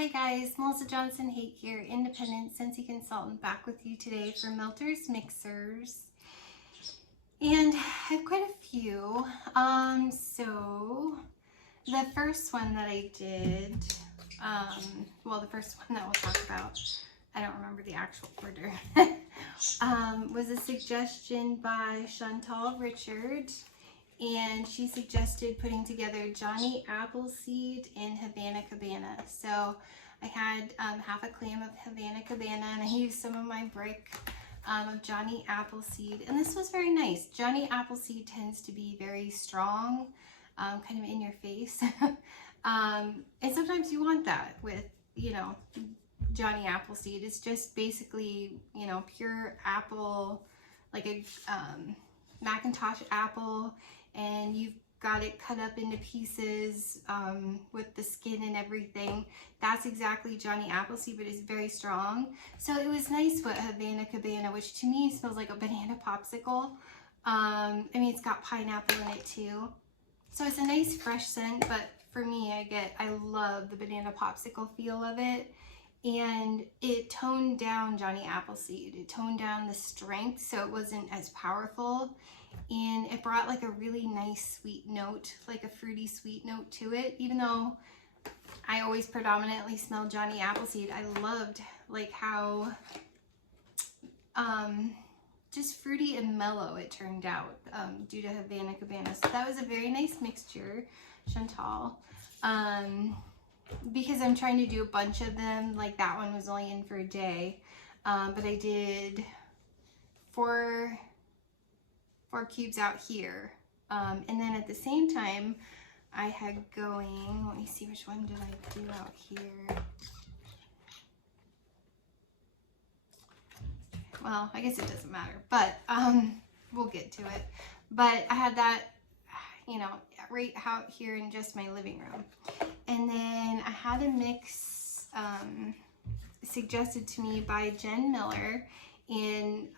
Hi guys, Melissa Johnson Haight here, independent Scentsy consultant, back with you today for melters, mixers, and I have quite a few. So the first one that I did, well, the first one that we'll talk about, I don't remember the actual order, was a suggestion by Chantal Richard. And she suggested putting together Johnny Appleseed and Havana Cabana. So I had half a clam of Havana Cabana, and I used some of my brick of Johnny Appleseed. And this was very nice. Johnny Appleseed tends to be very strong, kind of in your face. And sometimes you want that with, you know, Johnny Appleseed. It's just basically, you know, pure apple, like a Macintosh apple. And you've got it cut up into pieces with the skin and everything. That's exactly Johnny Appleseed, but it's very strong. So it was nice with Havana Cabana, which to me smells like a banana popsicle. I mean, it's got pineapple in it too. So it's a nice fresh scent, but for me, I love the banana popsicle feel of it. And it toned down Johnny Appleseed. It toned down the strength, so it wasn't as powerful. And it brought like a really nice sweet note, like a fruity sweet note to it. Even though I always predominantly smell Johnny Appleseed, I loved like how just fruity and mellow it turned out due to Havana Cabana. So that was a very nice mixture, Chantal. Because I'm trying to do a bunch of them, like that one was only in for a day. But I did four cubes out here. And then at the same time, I had going, let me see, which one did I do out here? Well, I guess it doesn't matter, but we'll get to it. But I had that, you know, right out here in just my living room. And then I had a mix suggested to me by Jen Miller. And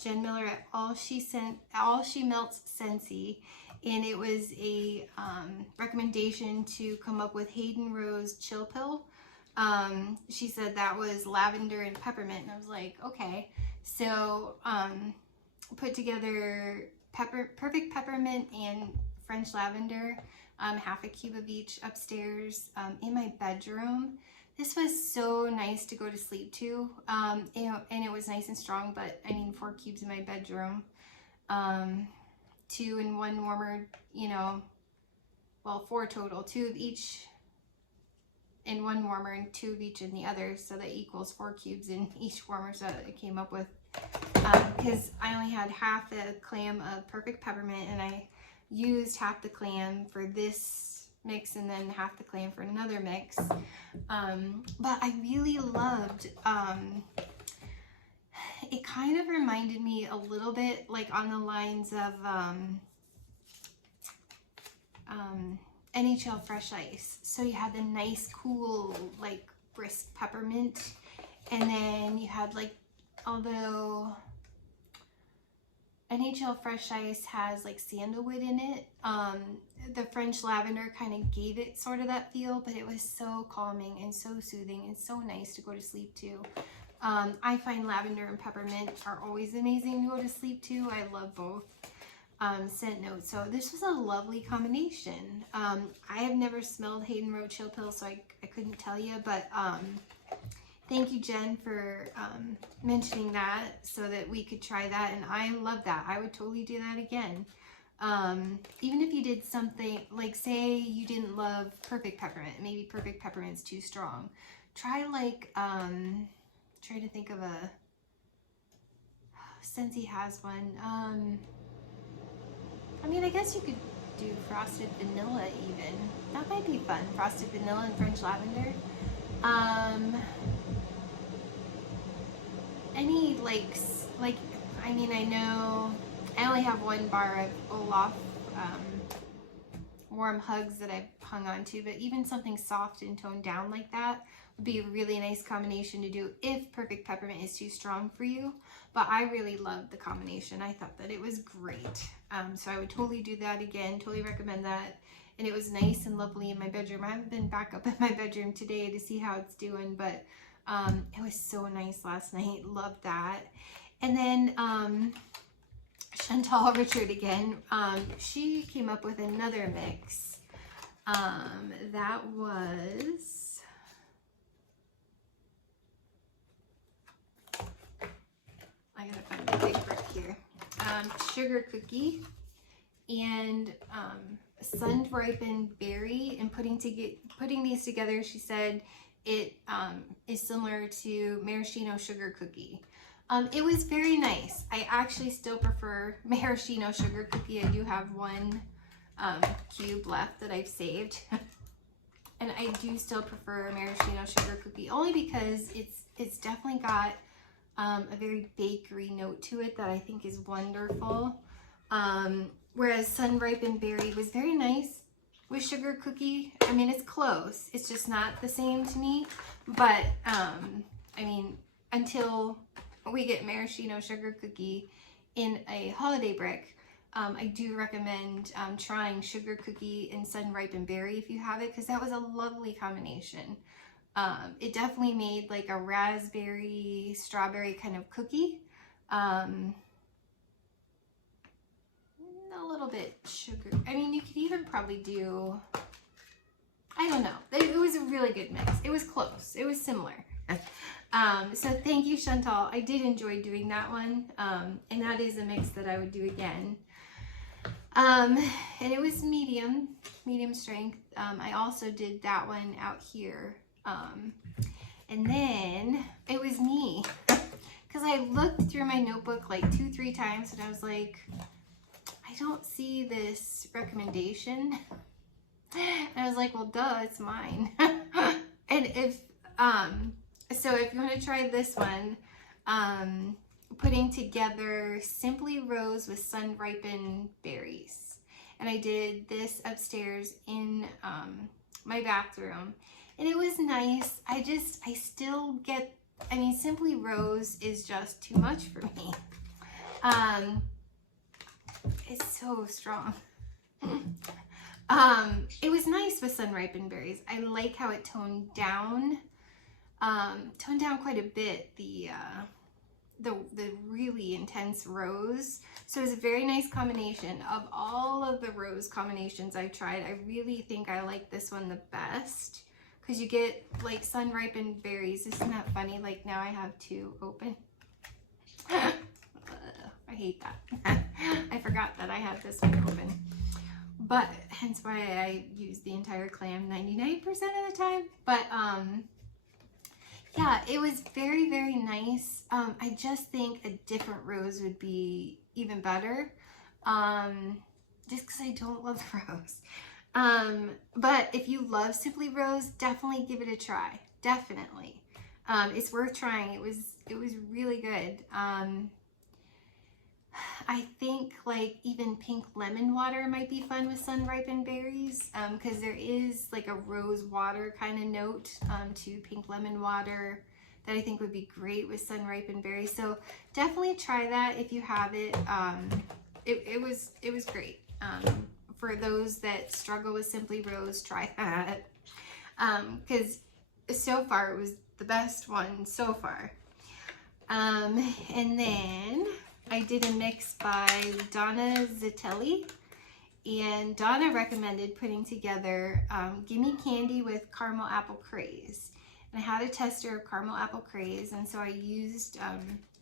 Jen Miller at All She Melts Scentsy, and it was a recommendation to come up with Hayden Rose Chill Pill. She said that was lavender and peppermint, and I was like, okay. So put together perfect peppermint and French lavender, half a cube of each upstairs in my bedroom. This was so nice to go to sleep to, and it was nice and strong, but I mean 4 cubes in my bedroom, 2 in one warmer, you know, well 4 total, 2 of each in one warmer and 2 of each in the other, so that equals 4 cubes in each warmer. So I came up with, because I only had half a clam of perfect peppermint, and I used half the clam for this mix and then half the clam for another mix. But I really loved, it kind of reminded me a little bit like on the lines of NHL Fresh Ice. So you had the nice cool like brisk peppermint, and then you had like, although NHL Fresh Ice has like sandalwood in it, the French lavender kind of gave it sort of that feel, but it was so calming and so soothing and so nice to go to sleep to. I find lavender and peppermint are always amazing to go to sleep to. I love both scent notes. So this was a lovely combination. I have never smelled Hayden Road Chill Pill, so I couldn't tell you, but thank you, Jen, for mentioning that so that we could try that, and I love that. I would totally do that again. Even if you did something, like say you didn't love perfect peppermint, maybe perfect peppermint's too strong. Try like, try to think of a, Scentsy has one. I mean, I guess you could do frosted vanilla even. That might be fun, frosted vanilla and French lavender. Any like, I mean, I know I only have 1 bar of Olaf warm hugs that I've hung on to, but even something soft and toned down like that would be a really nice combination to do if perfect peppermint is too strong for you. But I really loved the combination. I thought that it was great. So I would totally do that again, totally recommend that. and it was nice and lovely in my bedroom. I haven't been back up in my bedroom today to see how it's doing, but it was so nice last night. Loved that. And then Chantal Richard again, she came up with another mix. That was, I gotta find the big brick here. Sugar cookie and sun-ripened berry, and putting these together, she said it is similar to maraschino sugar cookie. It was very nice. I actually still prefer maraschino sugar cookie. I do have one cube left that I've saved. And I do still prefer maraschino sugar cookie, only because it's definitely got a very bakery note to it that I think is wonderful. Whereas sun-ripened berry was very nice with sugar cookie. I mean, it's close. It's just not the same to me. But, I mean, until we get maraschino sugar cookie in a holiday brick, I do recommend trying sugar cookie and sun-ripened berry if you have it, because that was a lovely combination. It definitely made like a raspberry, strawberry kind of cookie. A little bit sugar. I mean, you could even probably do, I don't know. It was a really good mix. It was close. It was similar. So thank you, Chantal. I did enjoy doing that one. And that is a mix that I would do again. And it was medium strength. I also did that one out here. And then it was me, because I looked through my notebook like 2-3 times and I was like, I don't see this recommendation. And I was like, well, duh, it's mine. And if, so if you want to try this one, putting together Simply Rose with sun-ripened berries. And I did this upstairs in my bathroom. And it was nice. I still get, I mean, Simply Rose is just too much for me. It's so strong. It was nice with sun-ripened berries. I like how it toned down quite a bit the really intense rose. So it was a very nice combination. Of all of the rose combinations I've tried, I really think I like this one the best, because you get like sun-ripened berries. Isn't that funny? Like now I have 2 open. I hate that. I forgot that I had this one open. But hence why I use the entire clam 99% of the time. But yeah, it was very, very nice. I just think a different rose would be even better. Just because I don't love the rose. But if you love Simply Rose, definitely give it a try. Definitely. It's worth trying. It was really good. I think like even pink lemon water might be fun with sun-ripened berries, because there is like a rose water kind of note to pink lemon water that I think would be great with sun-ripened berries. So definitely try that if you have it. It was great. For those that struggle with Simply Rose, try that, because so far it was the best one so far. And then I did a mix by Donna Zitelli, and Donna recommended putting together Gimme Candy with Caramel Apple Craze. And I had a tester of Caramel Apple Craze, and so I used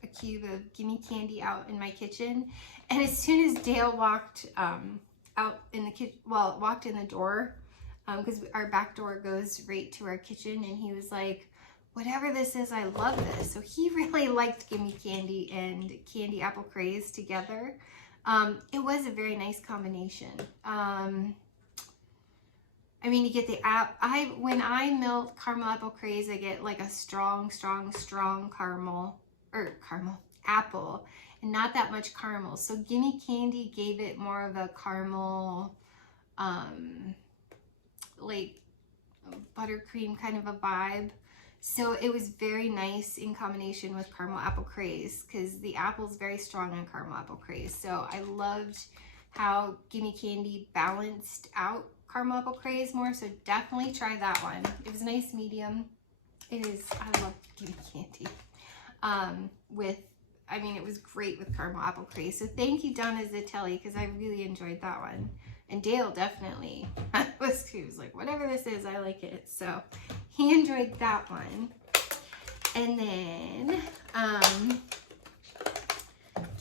a cube of Gimme Candy out in my kitchen. And as soon as Dale walked out in the kitchen, well, walked in the door, because our back door goes right to our kitchen, and he was like, whatever this is, I love this. So he really liked Gimme Candy and Candy Apple Craze together. It was a very nice combination. I mean, you get the when I melt Caramel Apple Craze, I get like a strong apple, and not that much caramel. So Gimme Candy gave it more of a caramel, like buttercream kind of a vibe. So it was very nice in combination with Caramel Apple Craze, because the apple's very strong on Caramel Apple Craze. So I loved how Gimme Candy balanced out caramel apple craze more, so definitely try that one. It was a nice medium. It is, I love gimme candy. It was great with caramel apple craze. So thank you, Donna Zitelli, because I really enjoyed that one. And Dale definitely he was like, whatever this is, I like it. So he enjoyed that one. And then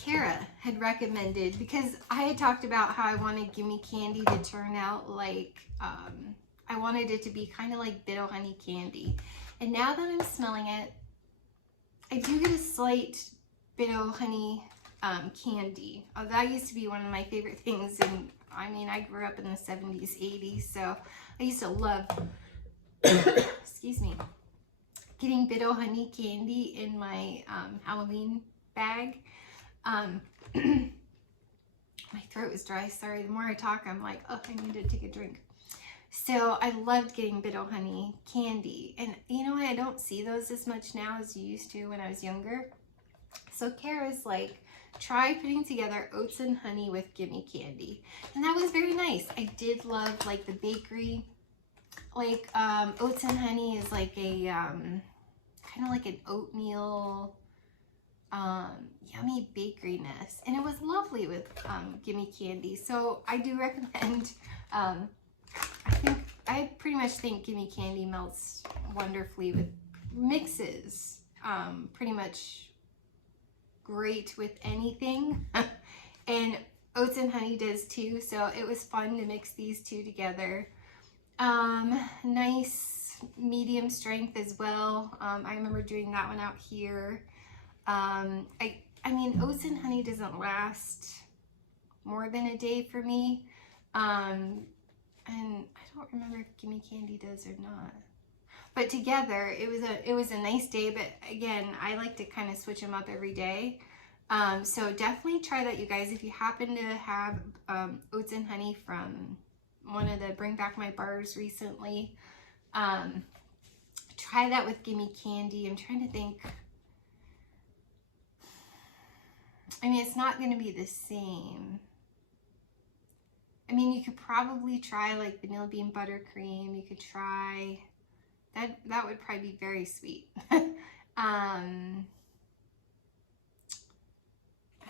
Kara had recommended, because I had talked about how I wanted gimme candy to turn out like, I wanted it to be kind of like Bitter Honey candy. And now that I'm smelling it, I do get a slight Bitter Honey candy. That used to be one of my favorite things. And I grew up in the 70s, 80s, so I used to love, excuse me, getting Bitter Honey candy in my Halloween bag. My throat is dry, sorry. The more I talk, I'm like, oh, I need to take a drink. So I loved getting Bitter Honey candy. And you know what? I don't see those as much now as you used to when I was younger. So Kara's like, try putting together oats and honey with gimme candy. And that was very nice. I did love like the bakery. Like oats and honey is like a kind of like an oatmeal yummy bakeryness. And it was lovely with gimme candy. So I do recommend, I pretty much think gimme candy melts wonderfully with mixes. Pretty much great with anything. And oats and honey does too, so it was fun to mix these two together. Nice medium strength as well. I remember doing that one out here. Oats and honey doesn't last more than a day for me, and I don't remember if gimme candy does or not. But together, it was a nice day. But again, I like to kind of switch them up every day. So definitely try that, you guys. If you happen to have oats and honey from one of the Bring Back My bars recently, try that with gimme candy. I'm trying to think. It's not going to be the same. You could probably try like vanilla bean buttercream. You could try that would probably be very sweet. I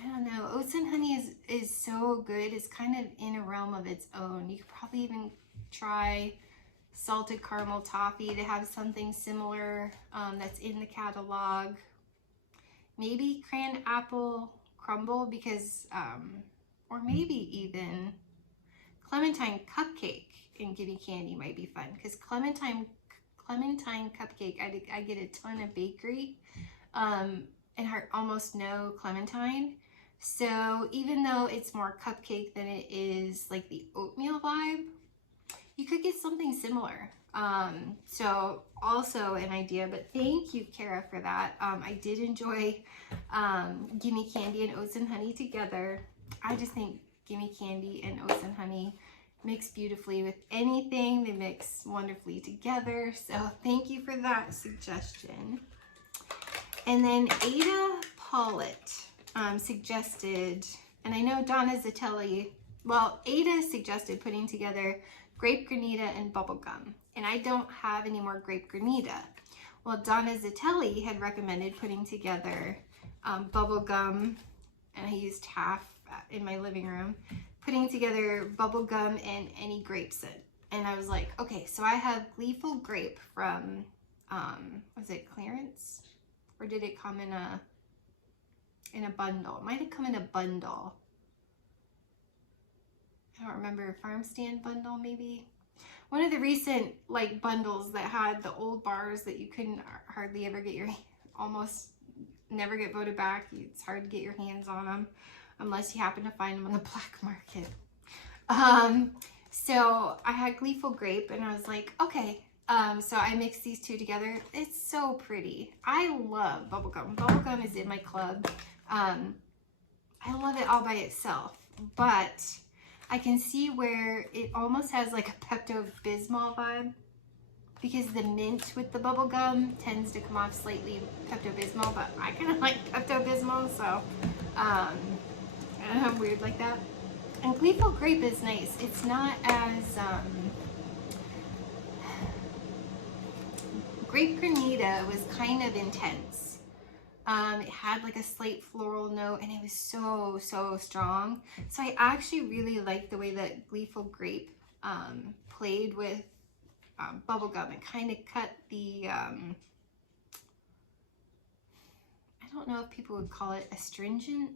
don't know. Oats and honey is so good. It's kind of in a realm of its own. You could probably even try salted caramel toffee to have something similar that's in the catalog. Maybe cran apple crumble, because or maybe even clementine cupcake and gimme candy might be fun, because clementine cupcake, I get a ton of bakery and almost no clementine. So even though it's more cupcake than it is like the oatmeal vibe, you could get something similar. So also an idea, but thank you, Kara, for that. I did enjoy gimme candy and oats and honey together. I just think gimme candy and oats and honey mix beautifully with anything. They mix wonderfully together. So thank you for that suggestion. And then Ada Paulett suggested, and I know Donna Zitelli, well, Ada suggested putting together grape granita and bubblegum. And I don't have any more grape granita. Well, Donna Zitelli had recommended putting together bubblegum, and I used half in my living room, putting together bubblegum and any grape scent. And I was like, okay, so I have Gleeful Grape from, was it clearance? Or did it come in a bundle? It might have come in a bundle. I don't remember, farm stand bundle maybe? One of the recent like bundles that had the old bars that you couldn't hardly ever get almost never get voted back. It's hard to get your hands on them unless you happen to find them on the black market. So I had Gleeful Grape and I was like, okay. So I mixed these two together. It's so pretty. I love bubblegum. Bubblegum is in my club. I love it all by itself, but I can see where it almost has like a Pepto-Bismol vibe, because the mint with the bubblegum tends to come off slightly Pepto-Bismol, but I kind of like Pepto-Bismol, so I don't know, weird like that. And Gleeful Grape is nice. It's not as grape granita was kind of intense. It had like a slight floral note, and it was so strong. So I actually really liked the way that Gleeful Grape played with bubblegum. It kind of cut the, I don't know if people would call it astringent,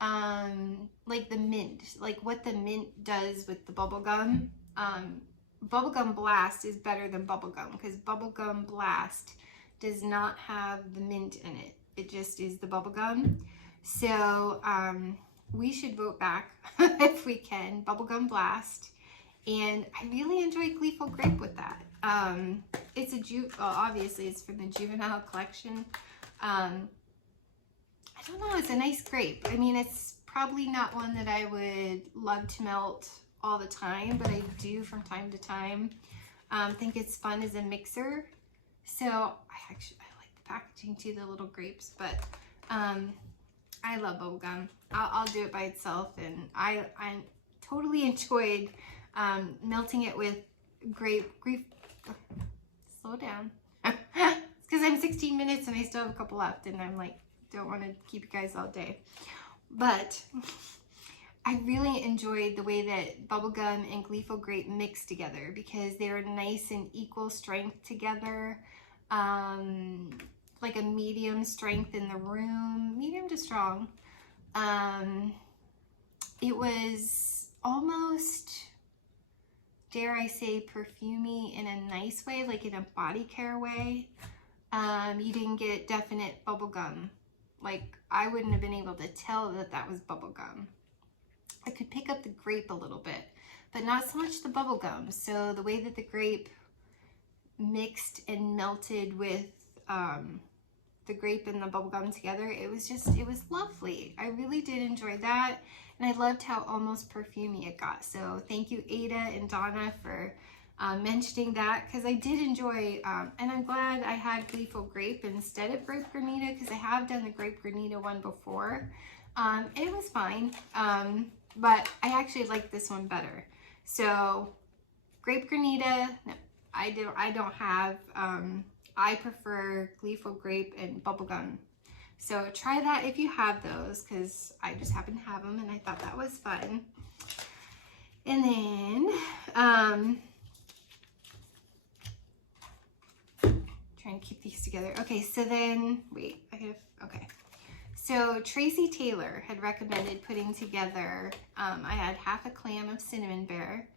like the mint, like what the mint does with the bubblegum. Bubblegum Blast is better than bubblegum because bubblegum Blast does not have the mint in it. It just is the bubblegum. So we should vote back if we can, Bubblegum Blast. And I really enjoy Gleeful Grape with that. It's a well, obviously it's from the juvenile collection. I don't know, it's a nice grape. I mean, it's probably not one that I would love to melt all the time, but I do from time to time. Think it's fun as a mixer. So I like the packaging too, the little grapes, but I love bubblegum. I'll do it by itself, and I totally enjoyed melting it with grape. Slow down. It's because I'm 16 minutes and I still have a couple left, and I'm like, don't want to keep you guys all day. But I really enjoyed the way that bubblegum and Gleeful Grape mixed together because they were nice and equal strength together. Like a medium strength in the room, medium to strong. It was almost, dare I say, perfumey in a nice way, like in a body care way. You didn't get definite bubblegum. Like, I wouldn't have been able to tell that that was bubblegum. I could pick up the grape a little bit, but not so much the bubblegum. So the way that the grape mixed and melted with the grape and the bubblegum together, it was lovely. I really did enjoy that, and I loved how almost perfumey it got. So thank you, Ada and Donna, for mentioning that, because I did enjoy, and I'm glad I had Gleeful Grape instead of Grape Granita, because I have done the Grape Granita one before. It was fine, but I actually like this one better. So Grape Granita, no, I don't have, I prefer Gleeful Grape and bubblegum. So try that if you have those, because I just happen to have them and I thought that was fun. And then, trying to keep these together. Okay, so then, wait, okay. So Tracy Taylor had recommended putting together, I had half a clam of cinnamon bear,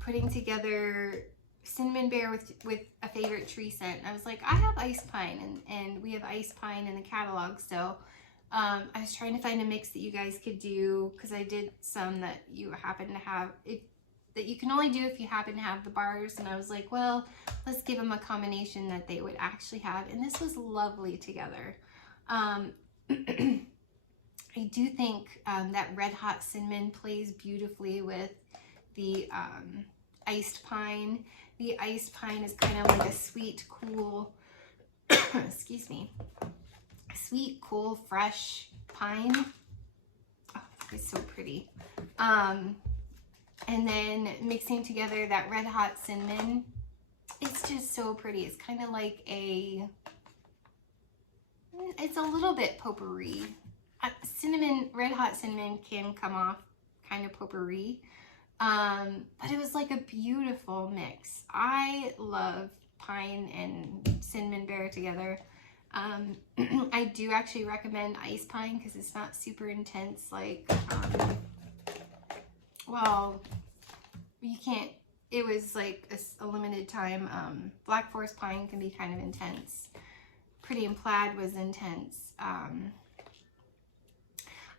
putting together cinnamon bear with a favorite tree scent. And I was like, I have ice pine, and we have ice pine in the catalog. So I was trying to find a mix that you guys could do, because I did some that you happen to have, that you can only do if you happen to have the bars. And I was like, well, let's give them a combination that they would actually have. And this was lovely together. I do think that red hot cinnamon plays beautifully with the iced pine. The iced pine is kind of like a sweet, cool, excuse me, sweet, cool, fresh pine. Oh, it's so pretty. And then mixing together that red hot cinnamon, it's just so pretty. It's kind of like it's a little bit potpourri. Cinnamon, red hot cinnamon can come off kind of potpourri. But it was like a beautiful mix. I love pine and cinnamon bear together. I do actually recommend ice pine because it's not super intense. Like, well, you can't, it was like a limited time. Black Forest pine can be kind of intense. Pretty and Plaid was intense. I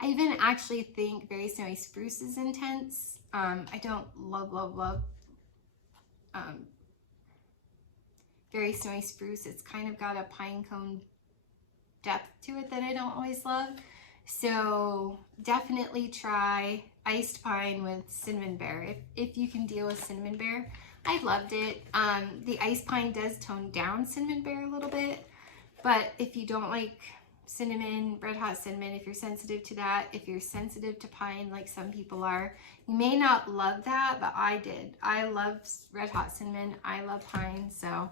even actually think Very Snowy Spruce is intense. I don't love Very Snowy Spruce. It's kind of got a pine cone depth to it that I don't always love. So definitely try iced pine with cinnamon bear if you can deal with cinnamon bear. I loved it. The iced pine does tone down cinnamon bear a little bit, but if you don't like cinnamon, red hot cinnamon, if you're sensitive to that, if you're sensitive to pine like some people are, you may not love that, but I did. I love red hot cinnamon. I love pine, so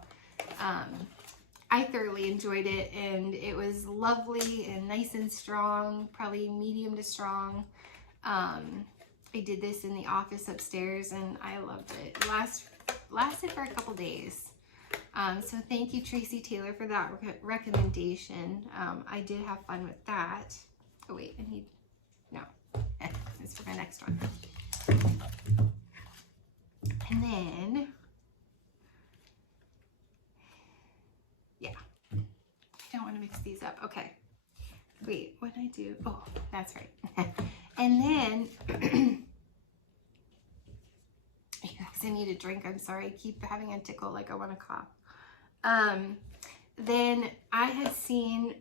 I thoroughly enjoyed it, and it was lovely and nice and strong, probably medium to strong. I did this in the office upstairs, and I loved it. It lasted for a couple days. So thank you, Tracy Taylor, for that recommendation. I did have fun with that. Oh wait, I need, no, it's for my next one. And then, yeah, I don't want to mix these up. Okay, wait, what did I do? Oh, that's right. And then, you guys, I need a drink. I'm sorry, I keep having a tickle like I want to cough. Then I had seen,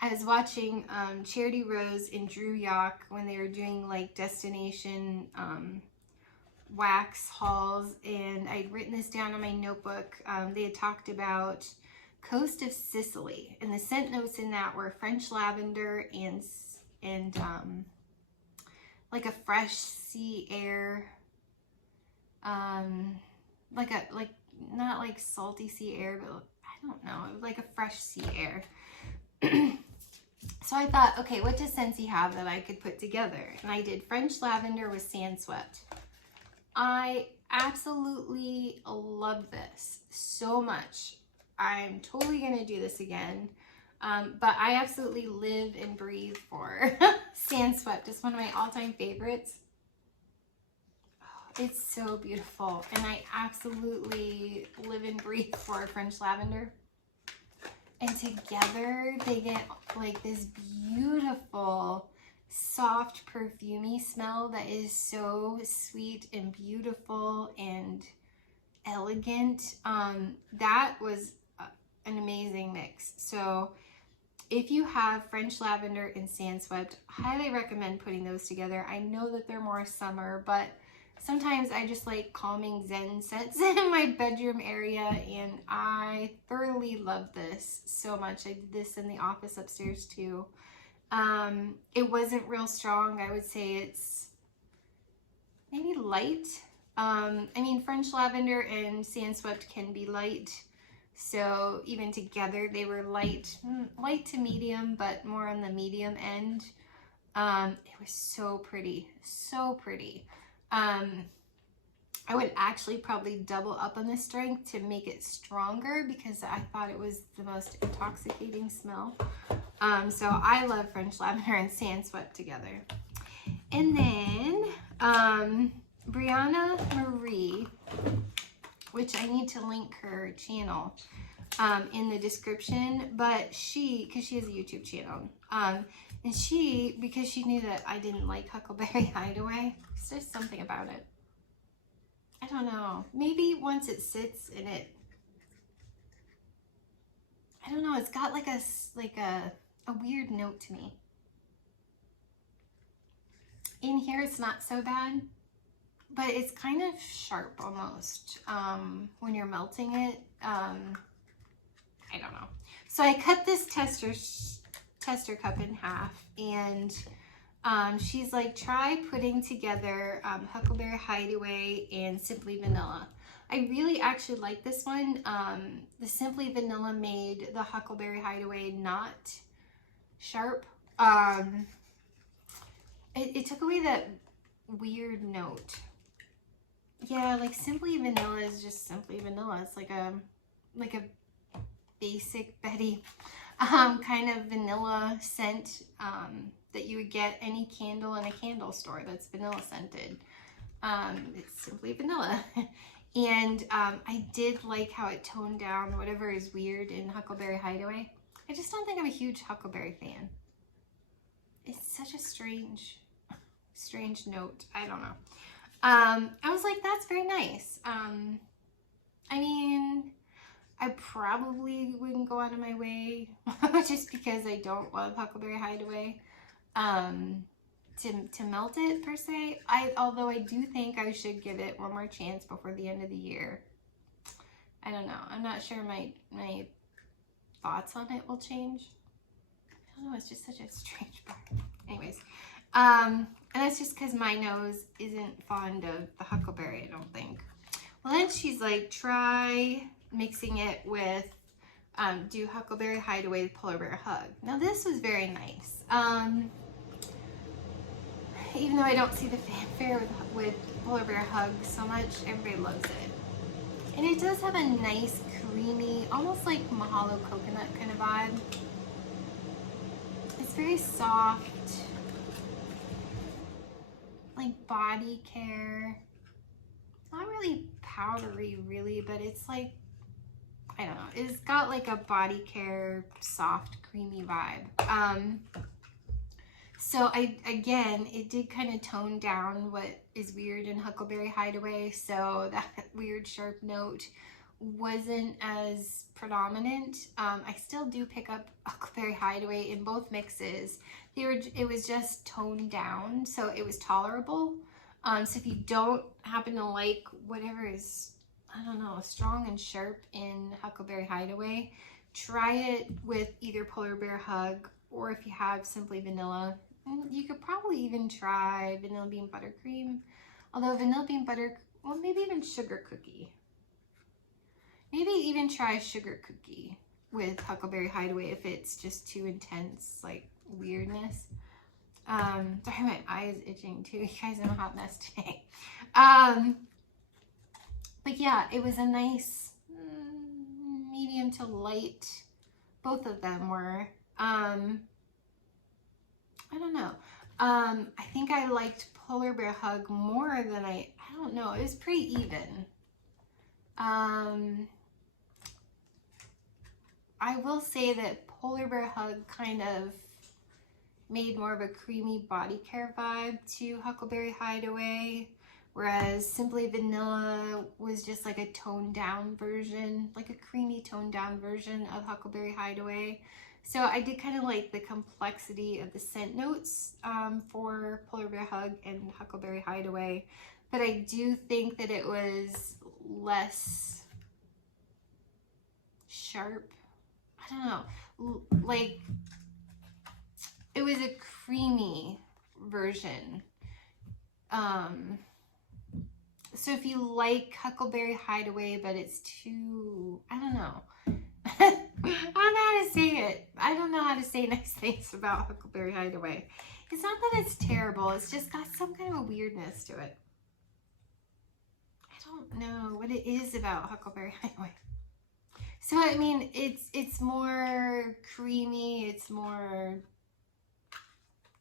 I was watching Charity Rose and Drew Yock when they were doing like destination wax hauls, and I'd written this down on my notebook. They had talked about Coast of Sicily, and the scent notes in that were French lavender and like a fresh sea air, not like salty sea air, but I don't know, it was like a fresh sea air. So I thought, okay, what does Scentsy have that I could put together? And I did French lavender with sandswept. I absolutely love this so much. I'm totally gonna do this again. But I absolutely live and breathe for sandswept. It's one of my all-time favorites. Oh, it's so beautiful, and I absolutely live and breathe for French lavender. And together they get like this beautiful, soft, perfumey smell that is so sweet and beautiful and elegant. That was an amazing mix. So if you have French lavender and sandswept, highly recommend putting those together. I know that they're more summer, but sometimes I just like calming Zen scents in my bedroom area, and I thoroughly love this so much. I did this in the office upstairs too. It wasn't real strong. I would say it's maybe light. I mean, French lavender and sandswept can be light. So even together, they were light to medium, but more on the medium end. It was so pretty, so pretty. I would actually probably double up on the strength to make it stronger, because I thought it was the most intoxicating smell. So I love French lavender and sandswept together. And then Breanna Marie, which I need to link her channel in the description, but because she has a YouTube channel, and because she knew that I didn't like Huckleberry Hideaway, there's just something about it. I don't know, maybe once it sits in it, I don't know, it's got like a weird note to me. In here it's not so bad, but it's kind of sharp almost when you're melting it. I don't know. So I cut this tester cup in half, and she's like, try putting together Huckleberry Hideaway and Simply Vanilla. I really actually like this one. The Simply Vanilla made the Huckleberry Hideaway not sharp. It took away that weird note. Yeah, like Simply Vanilla is just Simply Vanilla. It's like a basic Betty kind of vanilla scent that you would get any candle in a candle store that's vanilla scented. It's Simply Vanilla. And I did like how it toned down whatever is weird in Huckleberry Hideaway. I just don't think I'm a huge Huckleberry fan. It's such a strange note. I don't know. I was like, that's very nice. I mean, I probably wouldn't go out of my way just because I don't love Huckleberry Hideaway to melt it per se. Although I do think I should give it one more chance before the end of the year. I don't know. I'm not sure my thoughts on it will change. I don't know. It's just such a strange part. Anyways, and that's just because my nose isn't fond of the Huckleberry, I don't think. Well, then she's like, try mixing it with, do Huckleberry Hideaway with Polar Bear Hug. Now this was very nice. Even though I don't see the fanfare with Polar Bear Hug so much, everybody loves it. And it does have a nice, creamy, almost like mahalo coconut kind of vibe. It's very soft, like body care. Not really powdery, really, but it's like, I don't know. It's got like a body care, soft, creamy vibe. So again, it did kind of tone down what is weird in Huckleberry Hideaway. So that weird sharp note wasn't as predominant. I still do pick up Huckleberry Hideaway in both mixes. It was just toned down, so it was tolerable. So if you don't happen to like whatever is, I don't know, strong and sharp in Huckleberry Hideaway, try it with either Polar Bear Hug, or if you have Simply Vanilla, you could probably even try Vanilla Bean Buttercream. Although Vanilla Bean Butter, well, maybe even Sugar Cookie. Maybe even try Sugar Cookie with Huckleberry Hideaway if it's just too intense, like weirdness. Sorry, my eye is itching too. You guys are in a hot mess today. But yeah, it was a nice medium to light. Both of them were. I don't know. I think I liked Polar Bear Hug more than I don't know. It was pretty even. I will say that Polar Bear Hug kind of made more of a creamy body care vibe to Huckleberry Hideaway, whereas Simply Vanilla was just like a toned down version, like a creamy toned down version of Huckleberry Hideaway. So I did kind of like the complexity of the scent notes for Polar Bear Hug and Huckleberry Hideaway, but I do think that it was less sharp. I don't know, like it was a creamy version. So if you like Huckleberry Hideaway, but it's too, I don't know. I don't know how to say it. I don't know how to say nice things about Huckleberry Hideaway. It's not that it's terrible. It's just got some kind of a weirdness to it. I don't know what it is about Huckleberry Hideaway. So I mean, it's more creamy. It's more,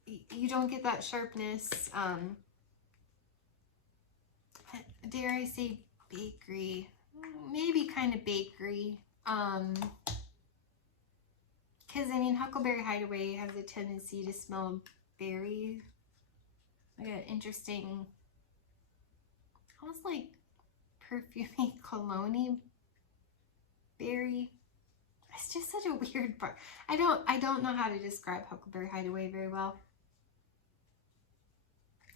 you don't get that sharpness. Dare I say bakery? Maybe kind of bakery. Because I mean, Huckleberry Hideaway has a tendency to smell very, like an interesting, almost like perfumey cologne-y berry. It's just such a weird part. I don't know how to describe Huckleberry Hideaway very well.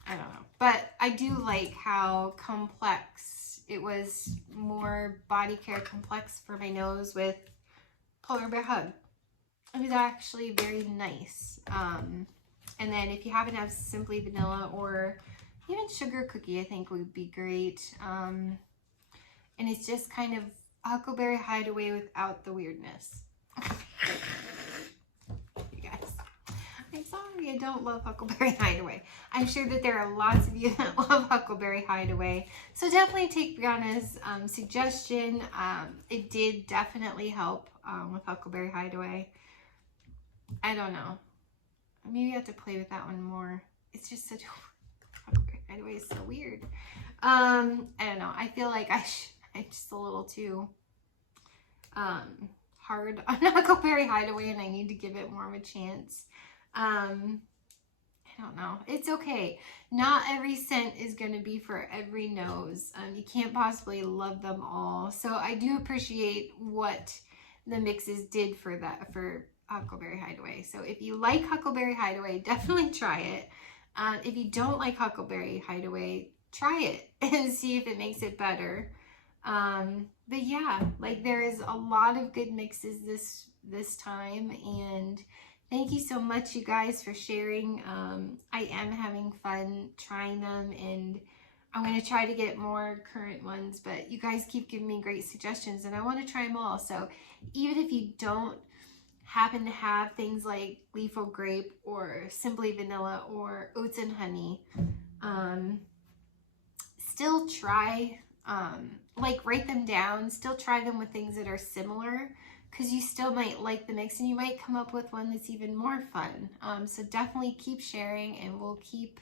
I don't know, but I do like how complex it was, more body care complex for my nose with Polar Bear Hug. It was actually very nice. And then if you happen to have Simply Vanilla or even Sugar Cookie, I think would be great. And it's just kind of Huckleberry Hideaway without the weirdness. You guys, I'm sorry I don't love Huckleberry Hideaway. I'm sure that there are lots of you that love Huckleberry Hideaway. So definitely take Breanna's suggestion. It did definitely help with Huckleberry Hideaway. I don't know. Maybe I have to play with that one more. It's just such a, Huckleberry Hideaway is so weird. I don't know. I feel like I'm just a little too hard on Huckleberry Hideaway, and I need to give it more of a chance. I don't know. It's okay. Not every scent is going to be for every nose. You can't possibly love them all. So I do appreciate what the mixes did for that, for Huckleberry Hideaway. So if you like Huckleberry Hideaway, definitely try it. If you don't like Huckleberry Hideaway, try it and see if it makes it better. But yeah, like there is a lot of good mixes this time, and thank you so much, you guys, for sharing. I am having fun trying them, and I'm going to try to get more current ones, but you guys keep giving me great suggestions and I want to try them all. So even if you don't happen to have things like lethal grape or simply vanilla or oats and honey, still try, like write them down, still try them with things that are similar, because you still might like the mix and you might come up with one that's even more fun. So definitely keep sharing and we'll keep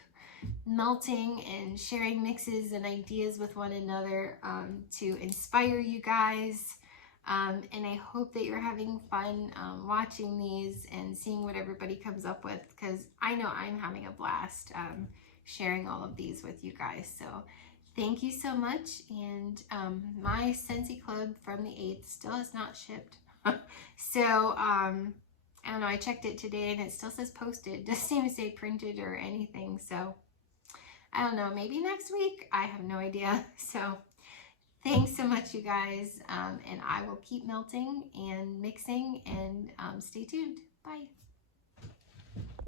melting and sharing mixes and ideas with one another to inspire you guys. And I hope that you're having fun watching these and seeing what everybody comes up with, because I know I'm having a blast sharing all of these with you guys. So thank you so much. And my Scentsy Club from the 8th still has not shipped. So I don't know, I checked it today and it still says posted. It doesn't even say printed or anything. So I don't know, maybe next week. I have no idea. So thanks so much, you guys. And I will keep melting and mixing, and stay tuned. Bye.